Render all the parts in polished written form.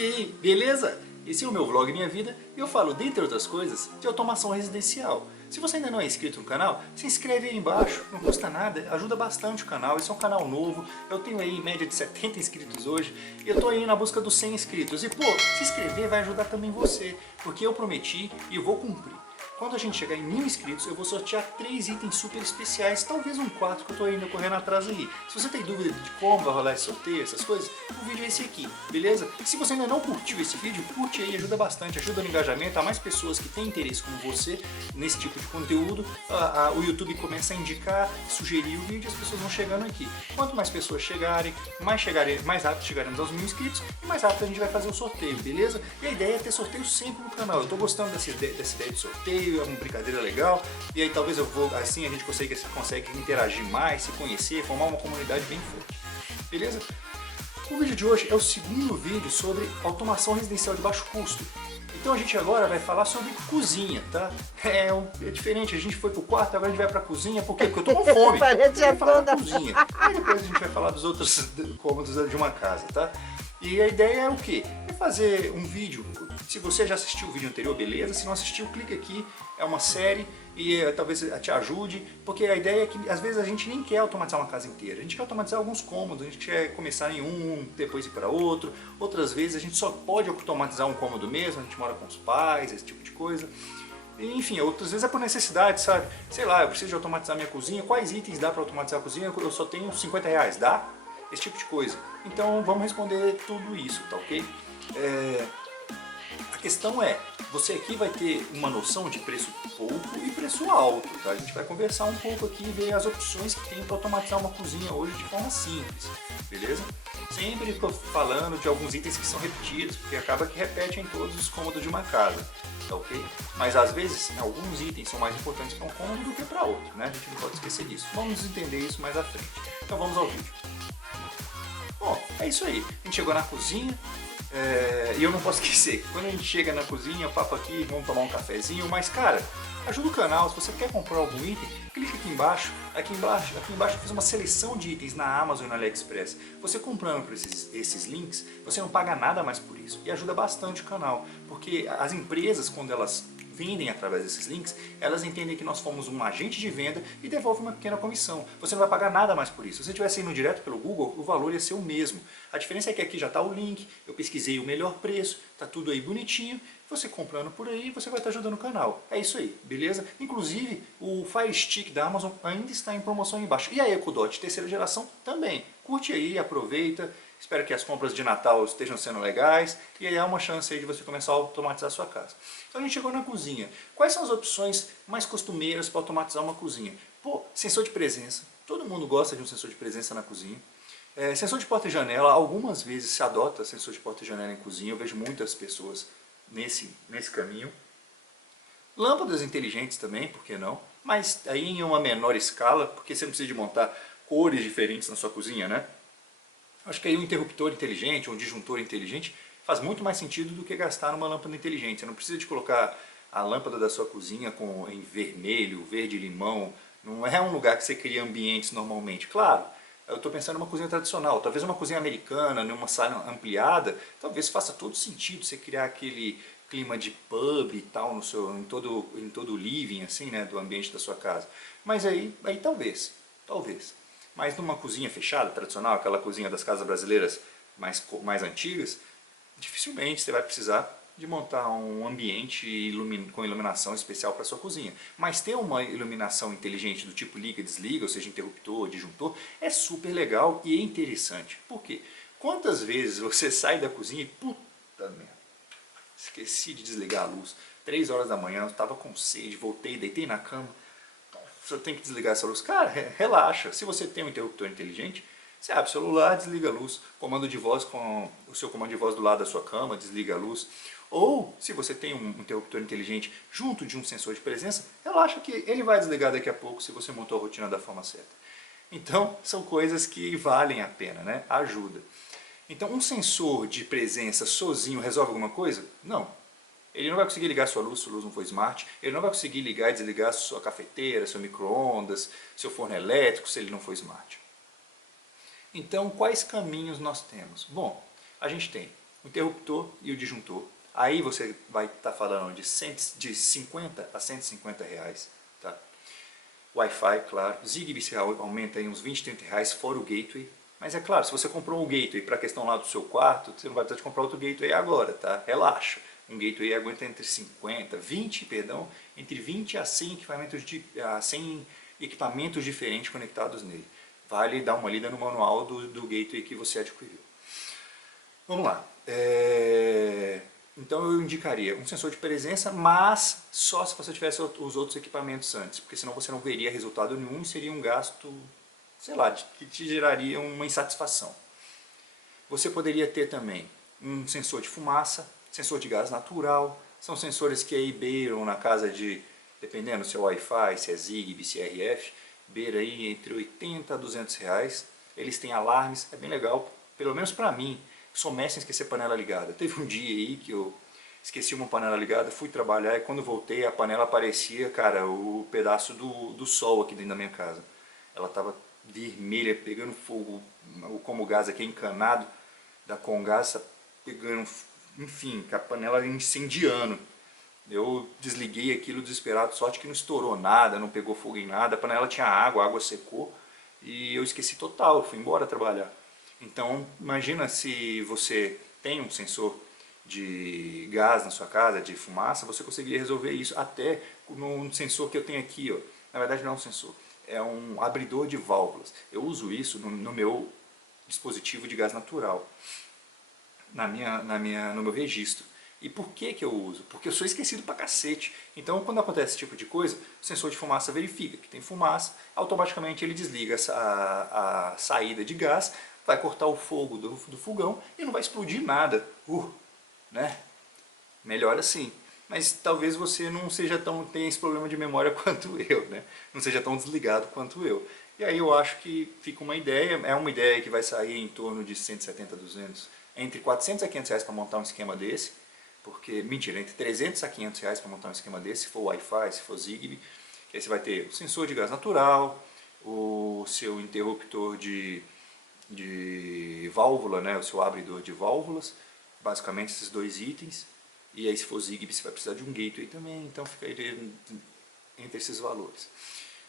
E aí, beleza? Esse é o meu vlog Minha Vida e eu falo, dentre outras coisas, de automação residencial. Se você ainda não é inscrito no canal, se inscreve aí embaixo, não custa nada, ajuda bastante o canal. Esse é um canal novo, eu tenho aí em média de 70 inscritos hoje e eu tô aí na busca dos 100 inscritos. E pô, se inscrever vai ajudar também você, porque eu prometi e eu vou cumprir. Quando a gente chegar em 1000 inscritos, eu vou sortear 3 itens super especiais, talvez um quarto que eu tô ainda correndo atrás aí. Se você tem dúvida de como vai rolar esse sorteio, essas coisas, o vídeo é esse aqui, beleza? E se você ainda não curtiu esse vídeo, curte aí, ajuda bastante, ajuda no engajamento, há mais pessoas que têm interesse como você nesse tipo de conteúdo, o YouTube começa a indicar, sugerir o vídeo e as pessoas vão chegando aqui. Quanto mais pessoas chegarem, mais rápido chegaremos aos 1000 inscritos e mais rápido a gente vai fazer o sorteio, beleza? E a ideia é ter sorteio sempre no canal, eu tô gostando dessa ideia de sorteio, é uma brincadeira legal, e aí talvez assim a gente consegue interagir mais, se conhecer, formar uma comunidade bem forte, beleza? O vídeo de hoje é o segundo vídeo sobre automação residencial de baixo custo. Então a gente agora vai falar sobre cozinha, tá? É diferente, a gente foi pro quarto, agora a gente vai pra cozinha, por quê? Porque eu tô com fome. A gente vai falar da cozinha, aí depois a gente vai falar dos outros cômodos de uma casa, tá? E a ideia é o quê? É fazer um vídeo. Se você já assistiu o vídeo anterior, beleza. Se não assistiu, clica aqui. É uma série e talvez te ajude. Porque a ideia é que às vezes a gente nem quer automatizar uma casa inteira. A gente quer automatizar alguns cômodos. A gente quer começar em um, depois ir para outro. Outras vezes a gente só pode automatizar um cômodo mesmo. A gente mora com os pais, esse tipo de coisa. E, enfim, outras vezes é por necessidade, sabe? Sei lá, eu preciso de automatizar minha cozinha. Quais itens dá para automatizar a cozinha? Eu só tenho R$50. Dá? Esse tipo de coisa. Então vamos responder tudo isso, tá ok? A questão é, você aqui vai ter uma noção de preço pouco e preço alto, tá? A gente vai conversar um pouco aqui e ver as opções que tem para automatizar uma cozinha hoje de forma simples, beleza? Sempre falando de alguns itens que são repetidos, porque acaba que repete em todos os cômodos de uma casa, tá ok? Mas às vezes alguns itens são mais importantes para um cômodo do que para outro, né? A gente não pode esquecer disso. Vamos entender isso mais à frente. Então vamos ao vídeo. Bom, é isso aí. A gente chegou na cozinha e eu não posso esquecer, quando a gente chega na cozinha, papo aqui, vamos tomar um cafezinho, mas cara, ajuda o canal, se você quer comprar algum item, clica aqui embaixo. Aqui embaixo eu fiz uma seleção de itens na Amazon e na AliExpress. Você comprando por esses links, você não paga nada mais por isso e ajuda bastante o canal, porque as empresas, quando elas vendem através desses links, elas entendem que nós fomos um agente de venda e devolve uma pequena comissão. Você não vai pagar nada mais por isso. Se você estivesse indo direto pelo Google, o valor ia ser o mesmo. A diferença é que aqui já está o link, eu pesquisei o melhor preço, está tudo aí bonitinho. Você comprando por aí, você vai estar ajudando o canal. É isso aí, beleza? Inclusive, o Fire Stick da Amazon ainda está em promoção aí embaixo. E a Echo Dot terceira geração também. Curte aí, aproveita. Espero que as compras de Natal estejam sendo legais e aí há uma chance aí de você começar a automatizar a sua casa. Então a gente chegou na cozinha. Quais são as opções mais costumeiras para automatizar uma cozinha? Pô, sensor de presença. Todo mundo gosta de um sensor de presença na cozinha. Sensor de porta e janela, algumas vezes se adota sensor de porta e janela em cozinha. Eu vejo muitas pessoas nesse caminho. Lâmpadas inteligentes também, por que não? Mas aí em uma menor escala, porque você não precisa de montar cores diferentes na sua cozinha, né? Acho que aí um interruptor inteligente, um disjuntor inteligente, faz muito mais sentido do que gastar numa lâmpada inteligente. Você não precisa de colocar a lâmpada da sua cozinha em vermelho, verde limão. Não é um lugar que você cria ambientes normalmente. Claro, eu estou pensando numa cozinha tradicional. Talvez uma cozinha americana, numa sala ampliada, talvez faça todo sentido você criar aquele clima de pub e tal em todo o living, assim, né, do ambiente da sua casa. Mas aí talvez. Mas numa cozinha fechada, tradicional, aquela cozinha das casas brasileiras mais antigas, dificilmente você vai precisar de montar um ambiente com iluminação especial para sua cozinha. Mas ter uma iluminação inteligente do tipo liga e desliga, ou seja, interruptor, disjuntor, é super legal e é interessante. Por quê? Quantas vezes você sai da cozinha e puta merda, esqueci de desligar a luz, 3 horas da manhã, eu estava com sede, voltei, deitei na cama, você tem que desligar essa luz. Cara, relaxa. Se você tem um interruptor inteligente, você abre o celular, desliga a luz. Comando de voz com o seu comando de voz do lado da sua cama, desliga a luz. Ou, se você tem um interruptor inteligente junto de um sensor de presença, relaxa que ele vai desligar daqui a pouco se você montou a rotina da forma certa. Então, são coisas que valem a pena, né? Ajuda. Então, um sensor de presença sozinho resolve alguma coisa? Não. Ele não vai conseguir ligar sua luz se a luz não for smart, ele não vai conseguir ligar e desligar sua cafeteira, seu micro-ondas, seu forno elétrico se ele não for smart. Então, quais caminhos nós temos? Bom, a gente tem o interruptor e o disjuntor. Aí você vai estar falando de 50 a 150 reais. Tá? Wi-Fi, claro. Zigbee você aumenta em uns 20, 30 reais, fora o gateway. Mas é claro, se você comprou um gateway para a questão lá do seu quarto, você não vai precisar de comprar outro gateway agora, tá? Relaxa. Um gateway aguenta entre 20 a 100 equipamentos diferentes conectados nele. Vale dar uma lida no manual do gateway que você adquiriu. Vamos lá. Então eu indicaria um sensor de presença, mas só se você tivesse os outros equipamentos antes, porque senão você não veria resultado nenhum e seria um gasto, sei lá, que te geraria uma insatisfação. Você poderia ter também um sensor de fumaça, sensor de gás natural, são sensores que aí beiram na casa de, dependendo se é Wi-Fi, se é Zigbee, se é RF, beira aí entre 80 a 200 reais. Eles têm alarmes, é bem legal, pelo menos para mim. Sou mestre em esquecer panela ligada. Teve um dia aí que eu esqueci uma panela ligada, fui trabalhar e quando voltei a panela parecia, cara, o pedaço do sol aqui dentro da minha casa. Ela estava vermelha, pegando fogo, como o gás aqui é encanado, da Comgás, pegando, enfim, com a panela incendiando. Eu desliguei aquilo desesperado, sorte que não estourou nada, não pegou fogo em nada, a panela tinha água, a água secou e eu esqueci total, eu fui embora trabalhar. Então, imagina se você tem um sensor de gás na sua casa, de fumaça, você conseguiria resolver isso até no sensor que eu tenho aqui. Ó. Na verdade não é um sensor, é um abridor de válvulas. Eu uso isso no meu dispositivo de gás natural, no meu registro. E por que eu uso? Porque eu sou esquecido pra cacete. Então quando acontece esse tipo de coisa, o sensor de fumaça verifica que tem fumaça, automaticamente ele desliga a saída de gás, vai cortar o fogo do fogão e não vai explodir nada. Né? Melhor assim. Mas talvez você não tenha esse problema de memória quanto eu, né? Não seja tão desligado quanto eu. E aí eu acho que fica uma ideia, é uma ideia que vai sair em torno de 170 a 200, entre 400 a 500 reais para montar um esquema desse, porque, mentira, entre 300 a 500 reais para montar um esquema desse, se for Wi-Fi, se for Zigbee, que aí você vai ter o sensor de gás natural, o seu interruptor de válvula, né, o seu abridor de válvulas, basicamente esses dois itens, e aí se for Zigbee você vai precisar de um gateway também, então ficaria entre esses valores.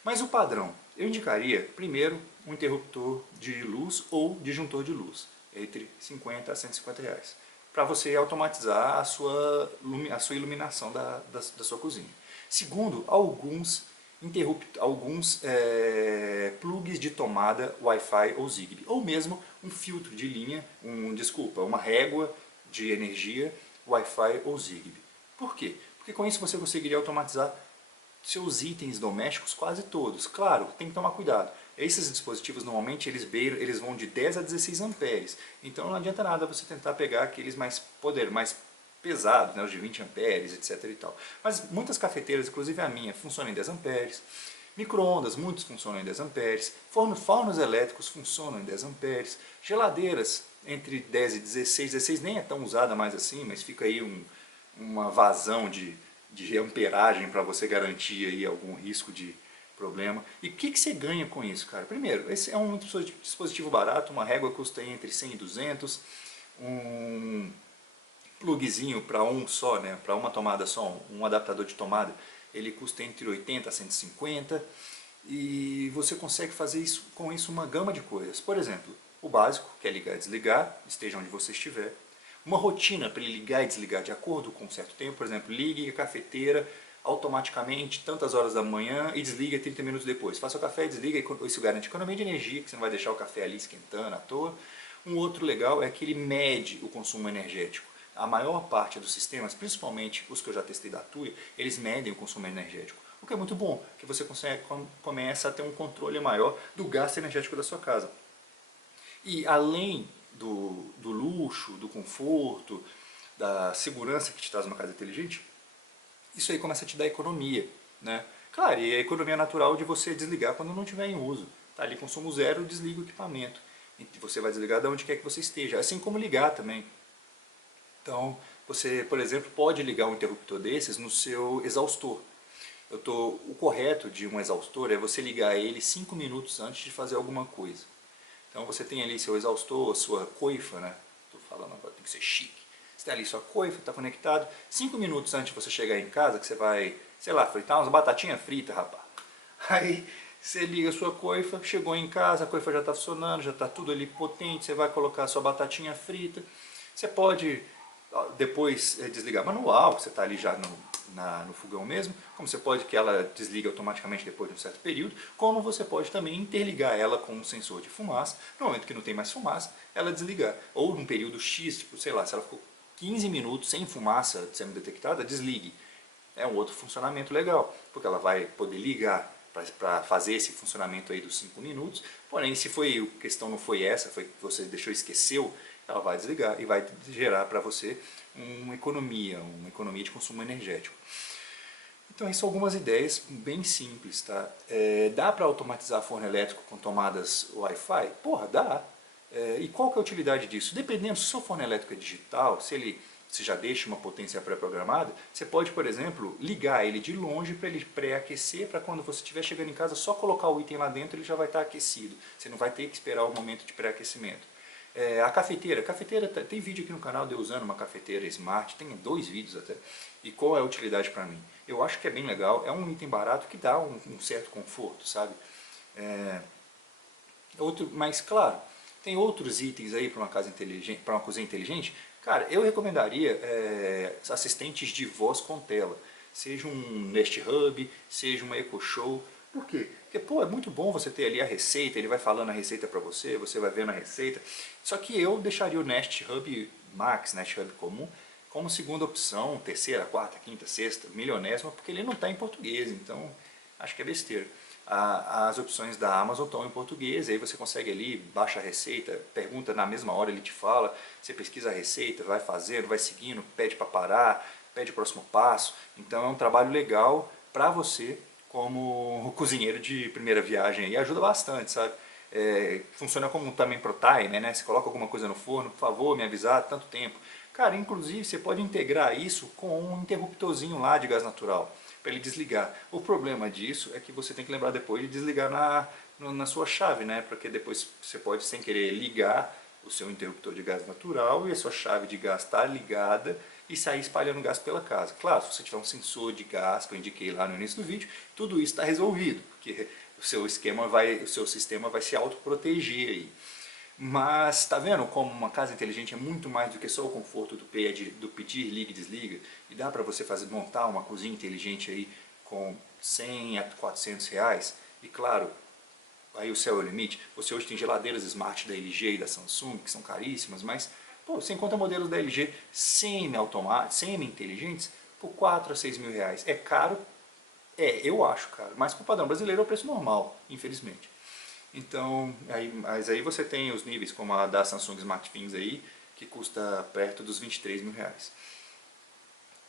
Mas o padrão, eu indicaria primeiro um interruptor de luz ou disjuntor de luz, entre 50 a 150 reais, para você automatizar a sua iluminação da sua cozinha. Segundo, alguns plugs de tomada Wi-Fi ou Zigbee, ou mesmo um filtro de linha, uma régua de energia Wi-Fi ou Zigbee. Por quê? Porque com isso você conseguiria automatizar seus itens domésticos quase todos. Claro, tem que tomar cuidado. Esses dispositivos normalmente eles vão de 10 a 16 amperes. Então não adianta nada você tentar pegar aqueles mais pesados, né, os de 20 amperes, etc. e tal. Mas muitas cafeteiras, inclusive a minha, funcionam em 10 amperes. Micro-ondas, muitos funcionam em 10 amperes. Fornos elétricos funcionam em 10 amperes. Geladeiras entre 10 e 16. 16 nem é tão usada mais assim, mas fica aí uma vazão de amperagem para você garantir aí algum risco de problema. E o que você ganha com isso, cara? Primeiro, esse é um dispositivo barato, uma régua custa entre 100 e 200, um plugzinho para um só, né, para uma tomada só, um adaptador de tomada, ele custa entre 80 a 150 e você consegue fazer com isso uma gama de coisas. Por exemplo, o básico, que é ligar e desligar, esteja onde você estiver. Uma rotina para ele ligar e desligar de acordo com um certo tempo, por exemplo, ligue a cafeteira automaticamente tantas horas da manhã e desliga 30 minutos depois. Faça o café, desliga, isso garante economia de energia, que você não vai deixar o café ali esquentando à toa. Um outro legal é que ele mede o consumo energético. A maior parte dos sistemas, principalmente os que eu já testei da TUI, eles medem o consumo energético. O que é muito bom, que você começa a ter um controle maior do gasto energético da sua casa. E além do luxo, do conforto, da segurança que te traz uma casa inteligente, isso aí começa a te dar economia, né? Claro, e a economia natural de você desligar quando não estiver em uso. Tá ali consumo zero, desliga o equipamento. E você vai desligar de onde quer que você esteja, assim como ligar também. Então, você, por exemplo, pode ligar um interruptor desses no seu exaustor. O correto de um exaustor é você ligar ele 5 minutos antes de fazer alguma coisa. Então você tem ali seu exaustor, sua coifa, né? Estou falando agora, tem que ser chique. Você tem ali sua coifa, está conectado. 5 minutos antes de você chegar em casa, que você vai, sei lá, fritar umas batatinhas fritas, rapaz. Aí você liga a sua coifa, chegou em casa, a coifa já está funcionando, já está tudo ali potente, você vai colocar a sua batatinha frita. Você pode depois desligar manual, você está ali já no fogão mesmo, como você pode que ela desliga automaticamente depois de um certo período, como você pode também interligar ela com um sensor de fumaça, no momento que não tem mais fumaça, ela desligar. Ou num período X, tipo, sei lá, se ela ficou 15 minutos sem fumaça sendo detectada, desligue. É um outro funcionamento legal, porque ela vai poder ligar para fazer esse funcionamento aí dos 5 minutos, porém se a questão não foi essa, foi que você deixou, esqueceu, ela vai desligar e vai gerar para você uma economia de consumo energético. Então essas são algumas ideias bem simples, tá? Dá para automatizar forno elétrico com tomadas Wi-Fi? Porra, dá! E qual que é a utilidade disso? Dependendo, se o seu forno elétrico é digital, se já deixa uma potência pré-programada, você pode, por exemplo, ligar ele de longe para ele pré-aquecer, para quando você estiver chegando em casa, só colocar o item lá dentro ele já vai estar aquecido. Você não vai ter que esperar o momento de pré-aquecimento. A cafeteira, tem vídeo aqui no canal de eu usando uma cafeteira Smart, tem 2 vídeos até. E qual é a utilidade para mim? Eu acho que é bem legal, é um item barato que dá um certo conforto, sabe? Mas claro, tem outros itens aí para uma casa inteligente, para uma cozinha inteligente. Cara, eu recomendaria assistentes de voz com tela, seja um Nest Hub, seja uma Echo Show. Por quê? Porque, pô, é muito bom você ter ali a receita, ele vai falando a receita para você, você vai vendo a receita. Só que eu deixaria o Nest Hub Max, Nest Hub comum, como segunda opção, terceira, quarta, quinta, sexta, milionésima, porque ele não está em português, então acho que é besteira. As opções da Amazon estão em português, aí você consegue ali, baixa a receita, pergunta na mesma hora, ele te fala, você pesquisa a receita, vai fazendo, vai seguindo, pede para parar, pede o próximo passo. Então é um trabalho legal para você como cozinheiro de primeira viagem e ajuda bastante, sabe? Funciona como também pro timer, né? Você coloca alguma coisa no forno, por favor, me avisar, tanto tempo. Cara, inclusive você pode integrar isso com um interruptorzinho lá de gás natural, para ele desligar. O problema disso é que você tem que lembrar depois de desligar na sua chave, né? Porque depois você pode sem querer ligar o seu interruptor de gás natural e a sua chave de gás está ligada e sair espalhando gás pela casa. Claro, se você tiver um sensor de gás, que eu indiquei lá no início do vídeo, tudo isso está resolvido, porque o seu sistema vai se autoproteger aí. Mas tá vendo como uma casa inteligente é muito mais do que só o conforto do pedir, liga e desliga? E dá para você montar uma cozinha inteligente aí com 100 a 400 reais? E claro, aí o céu é o limite. Você hoje tem geladeiras Smart da LG e da Samsung, que são caríssimas, mas pô, você encontra modelos da LG semi-inteligentes por 4 a 6 mil reais. É caro? Eu acho caro, mas para o padrão brasileiro é o preço normal, infelizmente. Então, mas aí você tem os níveis como a da Samsung SmartThings aí, que custa perto dos 23 mil reais.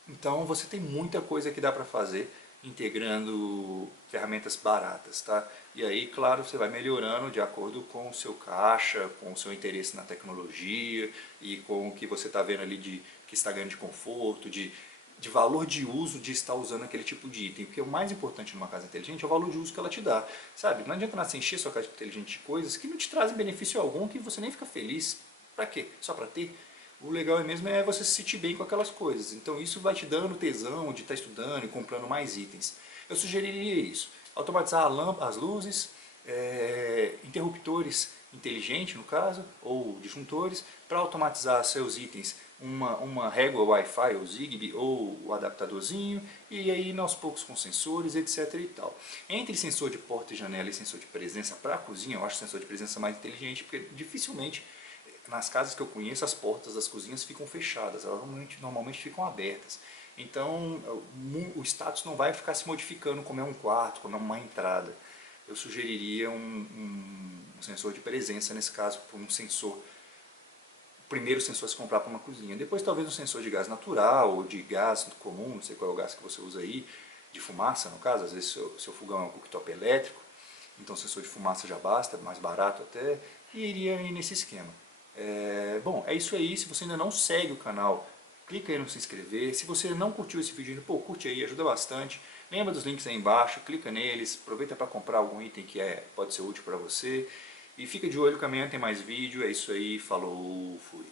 Então você tem muita coisa que dá para fazer integrando ferramentas baratas, tá? E aí, claro, você vai melhorando de acordo com o seu caixa, com o seu interesse na tecnologia e com o que você está vendo ali que está ganhando de conforto, de valor de uso de estar usando aquele tipo de item. Porque o mais importante numa casa inteligente é o valor de uso que ela te dá. Sabe? Não adianta nada você encher sua casa inteligente de coisas que não te trazem benefício algum, que você nem fica feliz. Pra quê? Só pra ter? O legal mesmo é você se sentir bem com aquelas coisas. Então isso vai te dando tesão de estar estudando e comprando mais itens. Eu sugeriria isso. Automatizar as luzes, interruptores inteligentes no caso, ou disjuntores, para automatizar seus itens, uma régua Wi-Fi ou Zigbee ou o adaptadorzinho, e aí aos poucos com sensores, etc e tal. Entre sensor de porta e janela e sensor de presença para a cozinha, eu acho o sensor de presença mais inteligente, porque dificilmente nas casas que eu conheço as portas das cozinhas ficam fechadas, elas normalmente ficam abertas. Então o status não vai ficar se modificando como é um quarto, como é uma entrada. Eu sugeriria um sensor de presença, nesse caso, por um sensor. O primeiro sensor a se comprar para uma cozinha. Depois talvez um sensor de gás natural ou de gás comum, não sei qual é o gás que você usa aí, de fumaça no caso, às vezes seu fogão é um cooktop elétrico, então sensor de fumaça já basta, mais barato até, e iria aí nesse esquema. Bom, é isso aí. Se você ainda não segue o canal, clica aí no se inscrever. Se você não curtiu esse vídeo ainda, pô, curte aí, ajuda bastante. Lembra dos links aí embaixo, clica neles, aproveita para comprar algum item que pode ser útil para você. E fica de olho que amanhã tem mais vídeo. É isso aí, falou, fui.